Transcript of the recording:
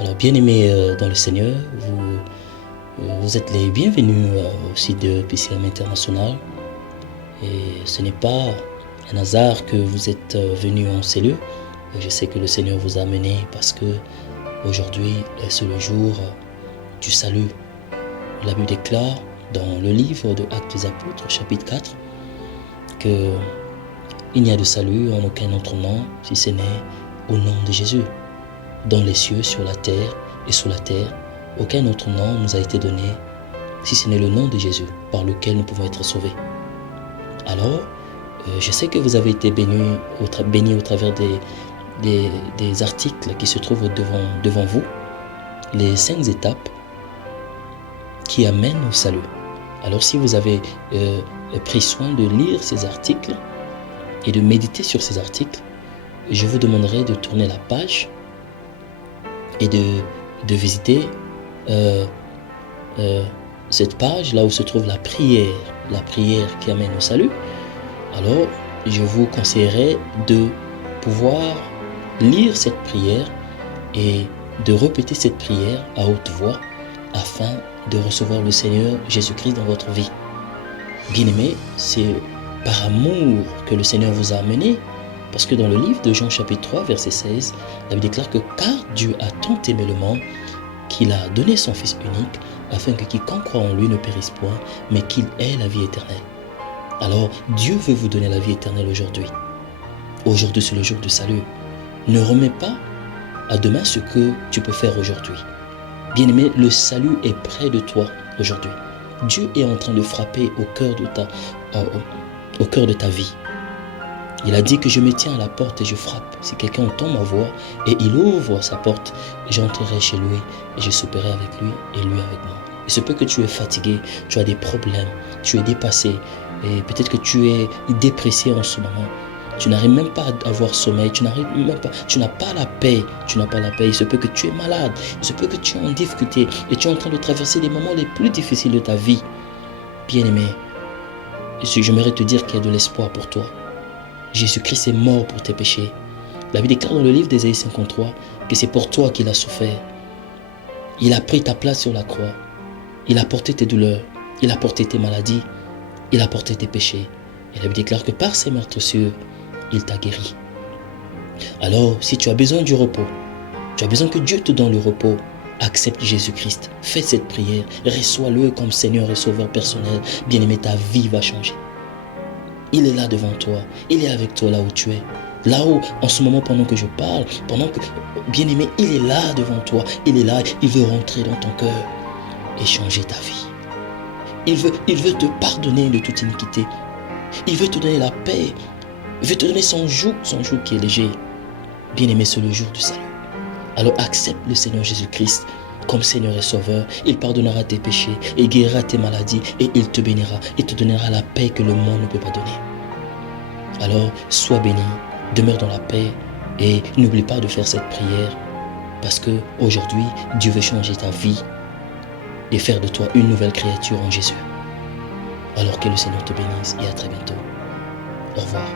Alors, bien-aimés dans le Seigneur, vous êtes les bienvenus au site de PCM International. Et ce n'est pas un hasard que vous êtes venus en ces lieux. Je sais que le Seigneur vous a amené parce que aujourd'hui, c'est le jour du salut. La Bible déclare dans le livre de Actes des Apôtres, chapitre 4, qu'il n'y a de salut en aucun autre nom, si ce n'est au nom de Jésus. Dans les cieux, sur la terre et sous la terre, aucun autre nom nous a été donné, si ce n'est le nom de Jésus, par lequel nous pouvons être sauvés. Alors, je sais que vous avez été bénis au travers des articles qui se trouvent devant vous, les 5 étapes qui amènent au salut. Alors, si vous avez pris soin de lire ces articles et de méditer sur ces articles, je vous demanderai de tourner la page et de visiter cette page là où se trouve la prière qui amène au salut. Alors, je vous conseillerais de pouvoir lire cette prière et de répéter cette prière à haute voix afin de recevoir le Seigneur Jésus-Christ dans votre vie. Bien-aimés, c'est par amour que le Seigneur vous a amené. Parce que dans le livre de Jean chapitre 3, verset 16, la Bible déclare que « Car Dieu a tant aimé le monde qu'il a donné son Fils unique, afin que quiconque croit en lui ne périsse point, mais qu'il ait la vie éternelle. » Alors, Dieu veut vous donner la vie éternelle aujourd'hui. Aujourd'hui, c'est le jour du salut. Ne remets pas à demain ce que tu peux faire aujourd'hui. Bien-aimé, le salut est près de toi aujourd'hui. Dieu est en train de frapper au cœur de ta vie. Il a dit que je me tiens à la porte et je frappe. Si quelqu'un entend ma voix et il ouvre sa porte, j'entrerai chez lui et je souperai avec lui et lui avec moi. Il se peut que tu es fatigué, tu as des problèmes, tu es dépassé et peut-être que tu es dépressé en ce moment. Tu n'arrives même pas à avoir sommeil, tu n'as pas la paix, Il se peut que tu es malade, il se peut que tu es en difficulté et tu es en train de traverser les moments les plus difficiles de ta vie. Bien-aimé, j'aimerais te dire qu'il y a de l'espoir pour toi. Jésus-Christ est mort pour tes péchés. La Bible déclare dans le livre d'Ésaïe 53 que c'est pour toi qu'il a souffert. Il a pris ta place sur la croix. Il a porté tes douleurs. Il a porté tes maladies. Il a porté tes péchés. Et la Bible déclare que par ses meurtrissures, il t'a guéri. Alors, si tu as besoin du repos, tu as besoin que Dieu te donne le repos, accepte Jésus-Christ. Fais cette prière. Reçois-le comme Seigneur et Sauveur personnel. Bien-aimé, ta vie va changer. Il est là devant toi. Il est avec toi là où tu es. Là-haut, en ce moment, pendant que je parle, bien-aimé, il est là devant toi. Il est là, il veut rentrer dans ton cœur et changer ta vie. Il veut te pardonner de toute iniquité. Il veut te donner la paix. Il veut te donner son joug qui est léger. Bien-aimé, c'est le jour du salut. Alors accepte le Seigneur Jésus-Christ comme Seigneur et Sauveur. Il pardonnera tes péchés et guérira tes maladies et il te bénira et te donnera la paix que le monde ne peut pas donner. Alors, sois béni, demeure dans la paix et n'oublie pas de faire cette prière parce que aujourd'hui, Dieu veut changer ta vie et faire de toi une nouvelle créature en Jésus. Alors que le Seigneur te bénisse et à très bientôt. Au revoir.